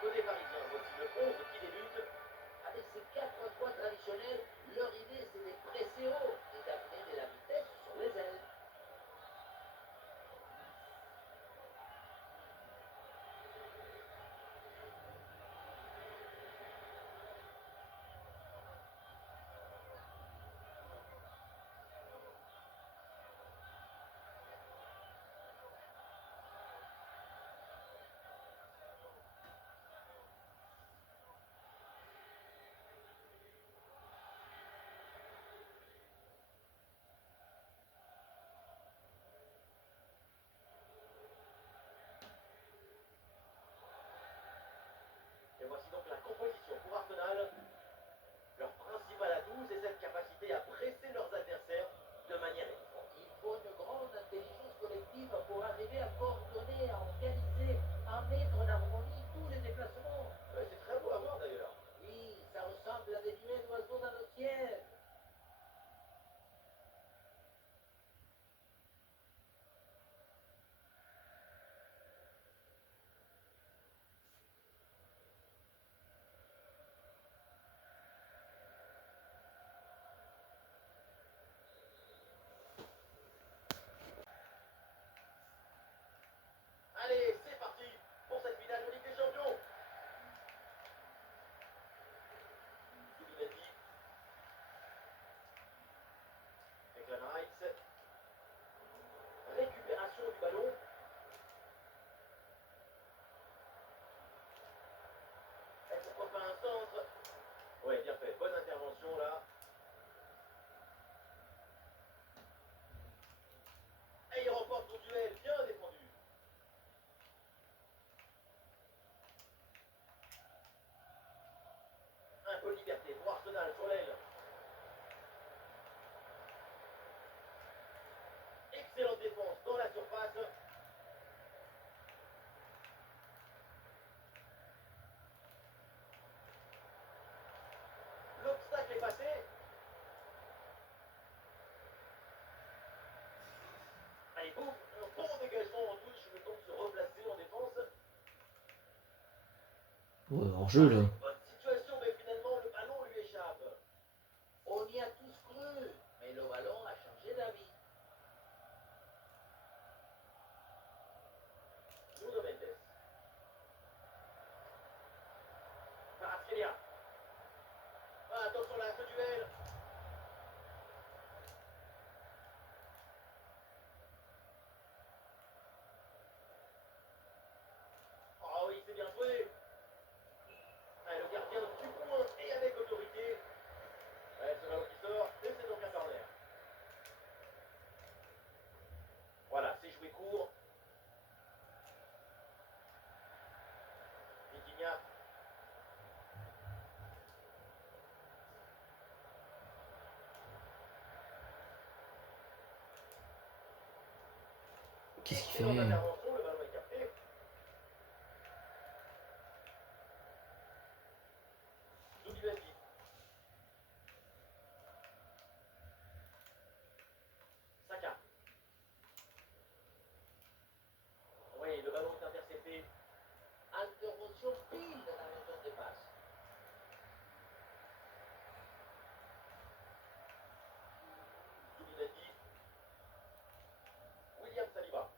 Côté parisien, voici le 11 qui débute. Avec ces 4-3 traditionnels, leur idée c'est de presser haut et d'amener de la vitesse sur les ailes. Et voici donc la composition pour Arsenal. Leur principal atout, c'est cette capacité à presser leurs adversaires de manière étonnante. Il faut une grande intelligence collective pour arriver à coordonner, à organiser, à mettre en harmonie tous les déplacements. Ouais, c'est très beau à voir d'ailleurs. Oui, ça ressemble à des nuées d'oiseaux dans le ciel. Allez, c'est parti pour cette finale de Ligue des Champions. Zubimendi, Declan Rice, récupération du ballon. Et pourquoi pas un centre? Ouais, bien fait, bonne intervention là. Et il remporte son duel, bien défendu. Un peu de liberté pour Arsenal sur l'aile. Excellente défense dans la surface. L'obstacle est passé. Allez, boum, un bon dégagement en touche, le temps de se replacer en défense. Ouais, hors-jeu là. Bonne situation, mais finalement le ballon lui échappe. On y a tous cru, mais le ballon a changé d'avis. Nuno Mendes. Kvaratskhelia. Ah, attention là, ce duel. Oh oui, c'est bien joué. Ah, le gardien du point et avec autorité. Ouais, ce ballon qui sort, et c'est donc un corner. Voilà, c'est joué court. Vitinha. Qu'est-ce qu'il Excellente fait? intervention, le ballon est capté. Zubimendi. Saka. Oui, le ballon est intercepté. Intervention pile dans la méthode de passe. Zubimendi. William Saliba.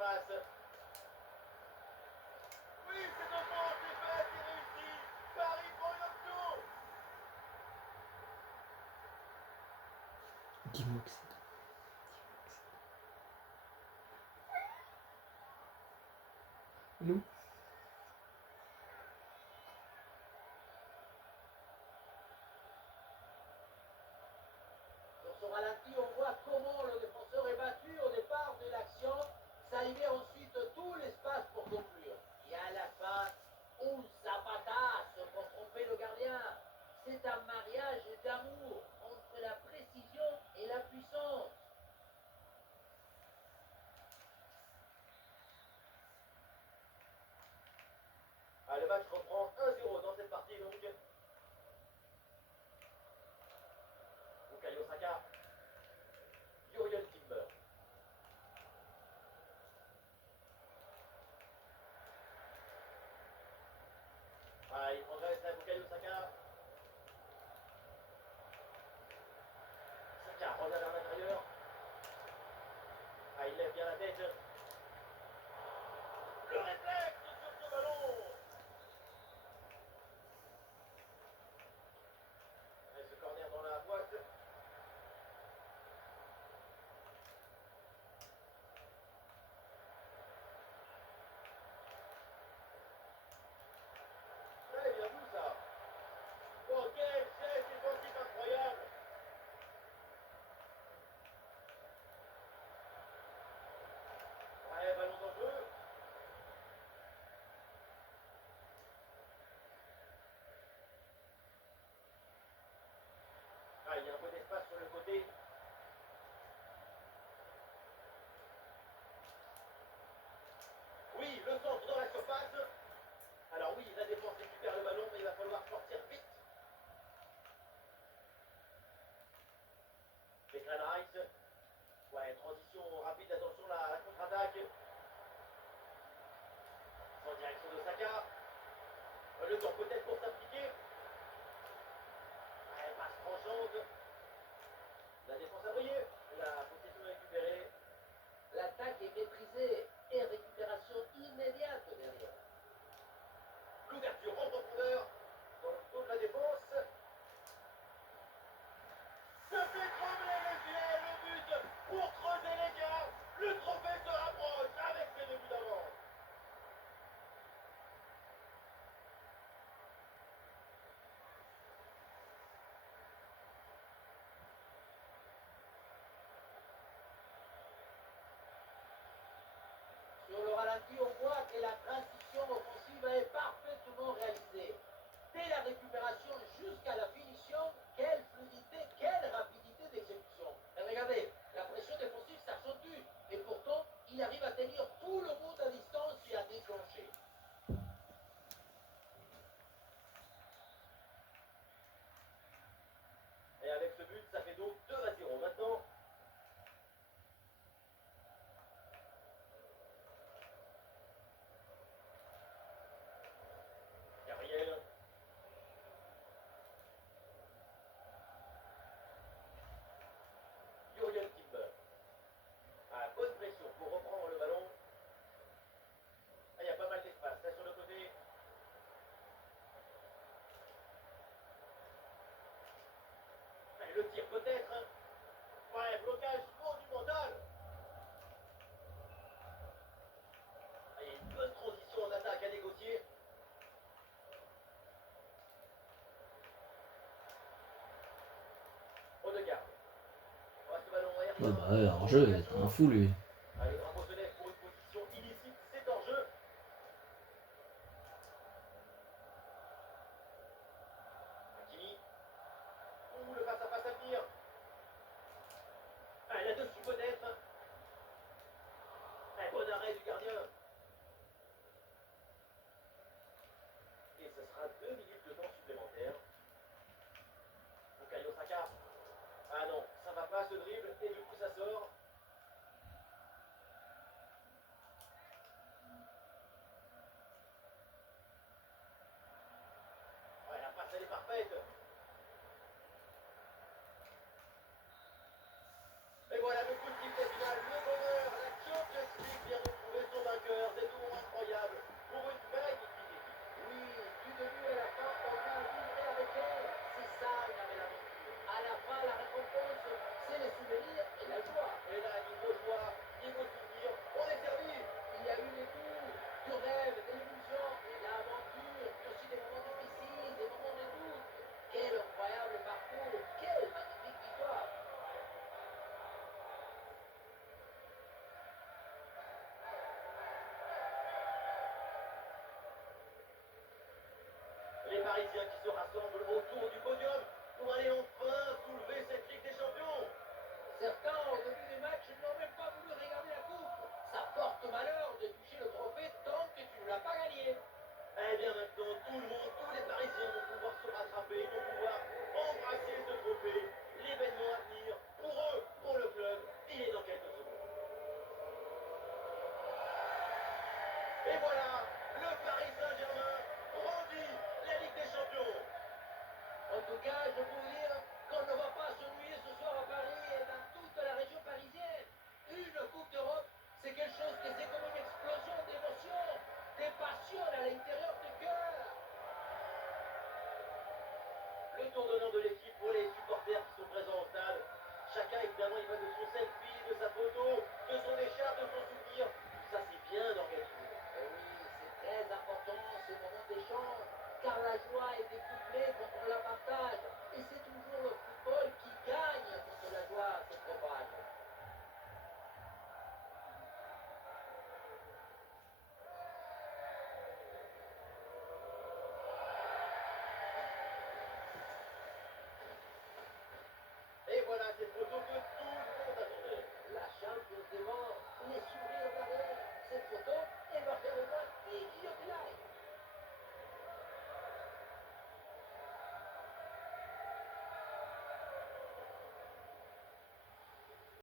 passe. Oui, c'est bon, c'est fait, c'est réussi. Paris prend une option. Dis-moi que c'est. Nous. Sur son ralenti, on voit comment le défenseur est battu au départ de l'action. Ça libère ensuite tout l'espace pour conclure. Et à la fin, un zapatazo pour tromper le gardien. C'est un mariage d'amour entre la précision et la puissance. Ah, le match reprend 1-0 dans cette partie donc. Bukayo Saka, Jurgen Timber. Ah, il progresse là, Bukayo Saka. Saka revient vers l'intérieur. Ah, il lève bien la tête. Le réflexe sur ce ballon. Et ce corner dans la boîte. Ouais, bien vu ça. Oh, quel geste défensif incroyable. Ouais, ballon dangereux. Ah, il y a un peu d'espace sur le côté. Oui, le centre dans la surface. Alors oui, la défense récupère le ballon, mais il va falloir sortir vite. Declan Rice. Ouais, transition rapide, attention la contre-attaque. En direction de Saka. Le temps peut-être pour s'appliquer. Ouais, passe tranchante. La défense a brillé. La possession récupérée. L'attaque est maîtrisée et récupération immédiate derrière. L'ouverture en profondeur dans le dos de la défense. Ça fait trembler les filets, le but pour creuser l'écart. Le trophée se rapproche avec ses deux buts d'avance. Sur le ralenti, on voit que la transition offensive est parfaitement réalisée. Dès la récupération jusqu'à la finition, quelle fluidité, quelle rapidité d'exécution. Et regardez, la pression défensive s'accentue. Et pourtant, il arrive à tenir tout le monde à distance et à déclencher. Et avec ce but, ça fait donc 2-0 maintenant. Gabriel. Jurgen Timber. Ah, bonne pression pour reprendre le ballon. Ah, il y a pas mal d'espace là sur le côté. Ah, le tir peut-être. Ouais, blocage monumental. Ah, il y a une bonne transition en attaque à négocier. Odegaard. Oh, ce ballon Ouais, aérien. bah ouais, en jeu, il est un fou lui. Ah, le drapeau se lève pour une position illicite, c'est en jeu. Hakimi. Ouh, le face-à-face à venir. Ah, là-dessus peut-être. Ah, bon arrêt du gardien. Et ce sera 2 minutes de temps supplémentaire. Bukayo Saka. Ah non, ça va pas ce dribble et du coup ça sort. Ouais, la passe elle est parfaite. Et voilà le coup de sifflet final, le bonheur, la Champions League bien retrouvée. Parisiens qui se rassemblent autour du podium pour aller enfin soulever cette Ligue des Champions. Certains, au début du match, n'ont même pas voulu regarder la coupe. Ça porte malheur de toucher le trophée tant que tu ne l'as pas gagné. Eh bien maintenant, tout le monde, tous les Parisiens vont pouvoir se rattraper, vont pouvoir embrasser ce trophée. L'événement à venir, pour eux, pour le club, il est dans quelques secondes. Et voilà, le Paris Saint-Germain brandit la Ligue des Champions. En tout cas, je peux vous dire qu'on ne va pas s'ennuyer ce soir à Paris et dans toute la région parisienne. Une Coupe d'Europe, c'est quelque chose que c'est comme une explosion d'émotions, des passions à l'intérieur du cœur. Le tour d'honneur de l'équipe pour les supporters qui sont présents au stade. Chacun, évidemment, il va de son selfie, de sa photo, de son écharpe, de son souvenir. Tout ça, c'est bien organisé. Et oui, c'est très important, ce moment d'échange, car la joie est décuplée quand on la partage. Et c'est toujours le football qui gagne quand la joie se propage.